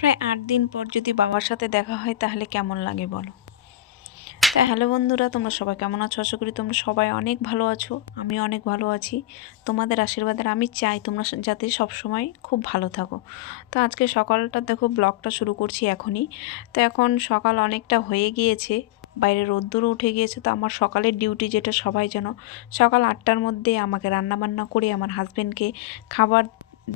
প্রায় ৮ দিন পর যদি বাবার সাথে দেখা হয় তাহলে কেমন লাগে বলো। তাই হ্যালো বন্ধুরা, তোমরা সবাই কেমন আছো? আশা করি তোমরা সবাই অনেক ভালো আছো। আমি অনেক ভালো আছি। তোমাদের আশীর্বাদের আমি চাই তোমরা যাতে সবসময় খুব ভালো থাকো। তো আজকে সকালটা দেখো, ব্লগটা শুরু করছি এখনই। তো এখন সকাল অনেকটা হয়ে গিয়েছে, বাইরে রোদ্দুরও উঠে গিয়েছে। তো আমার সকালের ডিউটি, যেটা সবাই জানো, সকাল 8টার মধ্যে আমাকে রান্নাবান্না করে আমার হাজব্যান্ডকে খাবার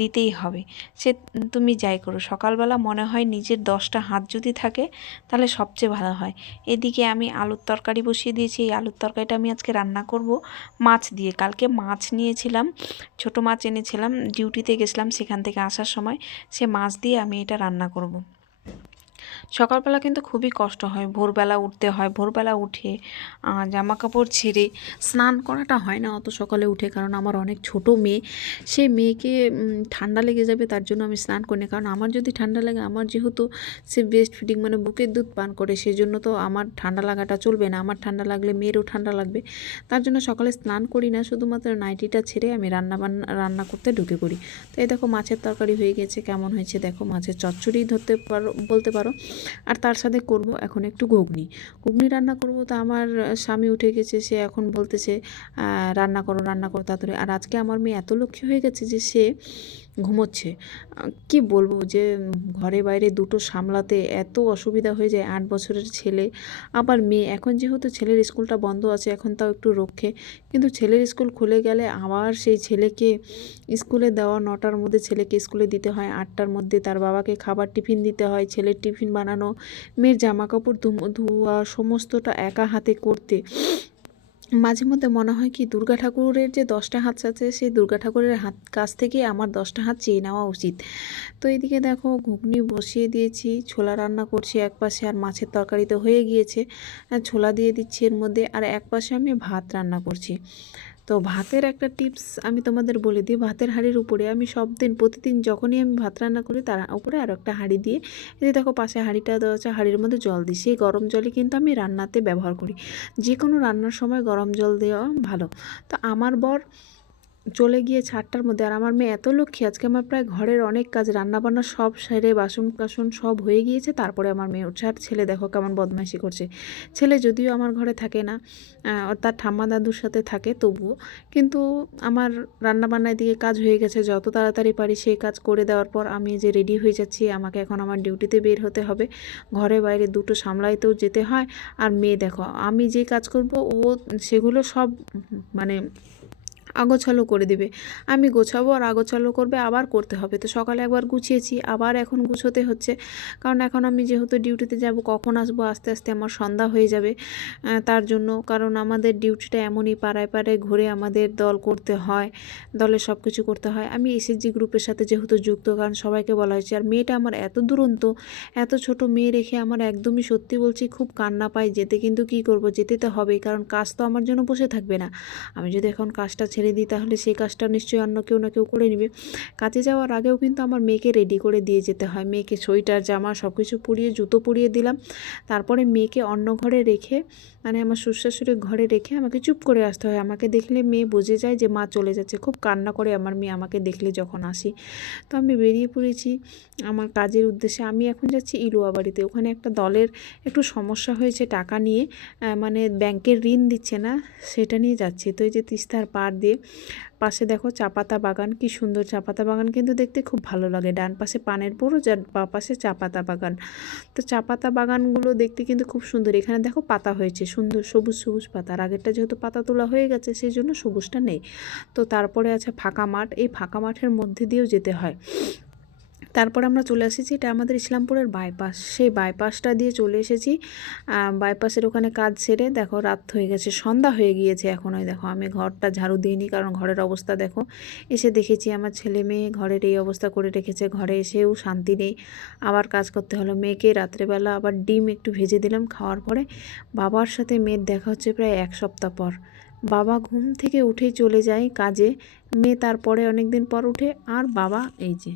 দিতেই হবে। সে তুমি যাই করো, সকালবেলা মনে হয় নিজের 10টা হাত যদি থাকে তাহলে সবচেয়ে ভালো হয়। এদিকে আমি আলুর তরকারি বসিয়ে দিয়েছি। এই আলুর তরকারিটা আমি আজকে রান্না করব মাছ দিয়ে। কালকে মাছ নিয়েছিলাম, ছোট মাছ এনেছিলাম, ডিউটিতে গেছিলাম, সেখান থেকে আসার সময় সে মাছ দিয়ে আমি এটা রান্না করব। সকালবেলা কিন্তু খুবই কষ্ট হয়, ভোরবেলা উঠতে হয়। ভোরবেলা উঠে জামা কাপড় ছেড়ে স্নান করাটা হয় না অত সকালে উঠে, কারণ আমার অনেক ছোট মেয়ে। সেই মেয়েকে ঠান্ডা লেগে যাবে, তার জন্য আমি স্নান করি না। কারণ আমার যদি ঠান্ডা লাগে, আমার যেহেতু সে ব্রেস্ট ফিডিং মানে বুকের দুধ পান করে, সেজন্য তো আমার ঠান্ডা লাগাটা চলবে না। আমার ঠান্ডা লাগলে মেয়েরও ঠান্ডা লাগবে। তার জন্য সকালে স্নান করি না, শুধুমাত্র নাইটিটা ছেড়ে আমি রান্না করতে ঢুকে পড়ি। তো এই দেখো মাছের তরকারি হয়ে গেছে। কেমন হয়েছে দেখো, মাছের চচ্চড়ি বলতে পারো। আর তার সাথে করব এখন একটু ঘুগনি রান্না করব। তো আমার স্বামী উঠে গেছে, সে এখন বলতেছে রান্না করো তাড়াতাড়ি। আর আজকে আমার মেয়ে এত লক্ষ্মী হয়ে গেছে যে সে ঘুমোচ্ছে। কি বলবো, যে ঘরে বাইরে দুটো সামলাতে এত অসুবিধা হয়ে যায়। 8 বছরের ছেলে আবার মেয়ে। এখন যেহেতু ছেলের স্কুলটা বন্ধ আছে, এখন তাও একটু রক্ষে, কিন্তু ছেলের স্কুল খুলে গেলে আবার সেই ছেলেকে স্কুলে দেওয়া, 9টার মধ্যে ছেলেকে স্কুলে দিতে হয়, 8টার মধ্যে তার বাবাকে খাবার টিফিন দিতে হয়, ছেলের টিফিন বানানো, মেয়ের জামা কাপড় ধোয়া, সমস্তটা একা হাতে করতে মাঝে মধ্যে মনে হয় কি, দুর্গা ঠাকুরের যে 10টা হাত আছে, সেই দুর্গা ঠাকুরের কাছ থেকে আমার 10টা হাত চেয়ে নেওয়া উচিত। তো এইদিকে দেখো ঘুগনি বসিয়ে দিয়েছি, ছোলা রান্না করছি এক পাশে, আর মাছের তরকারি তো হয়ে গিয়েছে, ছোলা দিয়ে দিচ্ছি এর মধ্যে, আর এক পাশে আমি ভাত রান্না করছি। তো ভাতের একটা টিপস আমি তোমাদের বলে দিই। ভাতের হাঁড়ির উপরে আমি প্রতিদিন যখনই আমি ভাত রান্না করি, তার উপরে আরও একটা হাঁড়ি দিয়ে, এই দেখো পাশে হাঁড়িটা দেওয়া আছে, হাঁড়ির মধ্যে জল দিই। সেই গরম জলই কিন্তু আমি রান্নাতে ব্যবহার করি। যে কোনো রান্নার সময় গরম জল দেওয়া ভালো। তো আমার বর চলে গিয়েছে 8টার মধ্যে, আর আমার মেয়ে এত লক্ষ্মী, আজকে আমার প্রায় ঘরের অনেক কাজ রান্নাবান্না সব সেরে বাসন কাসন সব হয়ে গিয়েছে, তারপরে আমার মেয়ে উঠছে। আর ছেলে দেখো কেমন বদমাইশি করছে। ছেলে যদিও আমার ঘরে থাকে না, তার ঠাম্মা দাদুর সাথে থাকে, তবুও কিন্তু আমার রান্নাবান্নার দিকে কাজ হয়ে গেছে। যত তাড়াতাড়ি পারি সেই কাজ করে দেওয়ার পর আমি যে রেডি হয়ে যাচ্ছি, আমাকে এখন আমার ডিউটিতে বের হতে হবে। ঘরে বাইরে দুটো সামলাইতেও যেতে হয়। আর মেয়ে দেখো, আমি যে কাজ করব ও সেগুলো সব মানে আগোছালো করে দিবে। আমি গোছাবো আর আগোছালো করবে, আবার করতে হবে। তো সকালে একবার গুছিয়েছি, আবার এখন গুছোতে হচ্ছে, কারণ এখন আমি যেহেতু ডিউটিতে যাব, কখন আসবো, আস্তে আস্তে আমার সন্ধ্যা হয়ে যাবে। তার জন্য, কারণ আমাদের ডিউটিটা এমনই, পাড়ায় পাড়ায় ঘুরে আমাদের দল করতে হয়, দলের সব কিছু করতে হয়। আমি এসএসজি গ্রুপের সাথে যেহেতু যুক্ত, কারণ সবাইকে বলা হয়েছে। আর মেয়েটা আমার এত দুরন্ত, এত ছোট মেয়ে রেখে আমার একদমই, সত্যি বলছি, খুব কান্না পায় যেতে। কিন্তু কি করব, যেতে তো হবেই, কারণ কাজ তো আমার জন্য বসে থাকবে না। আমি যদি এখন কাজটা ছেড়ে দিই, তাহলে সেই কাজটা নিশ্চয়ই অন্য কেউ না কেউ করে নেবে। কাজে যাওয়ার আগেও কিন্তু আমার মেয়েকে রেডি করে দিয়ে যেতে হয়। মেয়েকে সোয়েটার জামা সব কিছু পরিয়ে, জুতো পরিয়ে দিলাম। তারপরে মেয়েকে অন্য ঘরে রেখে, মানে আমার শ্বশুরের ঘরে রেখে আমাকে চুপ করে আসতে হয়। আমাকে দেখলে মেয়ে বুঝে যায় যে মা চলে যাচ্ছে। খুব কান্না করে আমার মেয়ে আমাকে দেখলে যখন আসি। তো আমি বেরিয়ে পড়েছি আমার কাজের উদ্দেশ্যে। আমি এখন যাচ্ছি ইলুয়া বাড়িতে। ওখানে একটা দলের একটু সমস্যা হয়েছে, টাকা নিয়ে, মানে ব্যাংকের ঋণ দিচ্ছে না, সেটা নিয়ে যাচ্ছি। তো এই যে তিস্তার পাড় দিয়ে পাশে দেখো চা পাতা বাগান, কি সুন্দর চা পাতা বাগান, কিন্তু দেখতে খুব ভালো লাগে। ডান পাশে পানের বুরুজ, আর বাঁ পাশে চা পাতা বাগান। তো চা পাতা বাগানগুলো দেখতে কিন্তু খুব সুন্দর। এখানে দেখো পাতা হয়েছে সুন্দর, সবুজ সবুজ পাতা। আর আগেরটা যেহেতু পাতা তোলা হয়ে গেছে, সেই জন্য সবুজটা নেই। তো তারপরে আছে ফাঁকা মাঠ। এই ফাঁকা মাঠের মধ্যে দিয়েও যেতে হয়। তারপর আমরা চলে এসেছি, এটা আমাদের ইসলামপুরের বাইপাস, সেই বাইপাসটা দিয়ে চলে এসেছি। বাইপাসের ওখানে কাজ সেরে দেখো রাত হয়ে গেছে, সন্ধ্যা হয়ে গিয়েছে এখন। ওই দেখো আমি ঘরটা ঝাড়ু দিইনি, কারণ ঘরের অবস্থা দেখো। এসে দেখেছি আমার ছেলে মেয়ে ঘরের এই অবস্থা করে রেখেছে। ঘরে এসেও শান্তি নেই, আবার কাজ করতে হলো। মেয়েকে রাত্রেবেলা আবার ডিম একটু ভেজে দিলাম খাওয়ার পরে। বাবার সাথে মেয়ের দেখা হচ্ছে প্রায় 1 সপ্তাহ পর। বাবা ঘুম থেকে উঠেই চলে যায় কাজে, মেয়ে তারপরে অনেক দিন পর উঠে, আর বাবা এই যে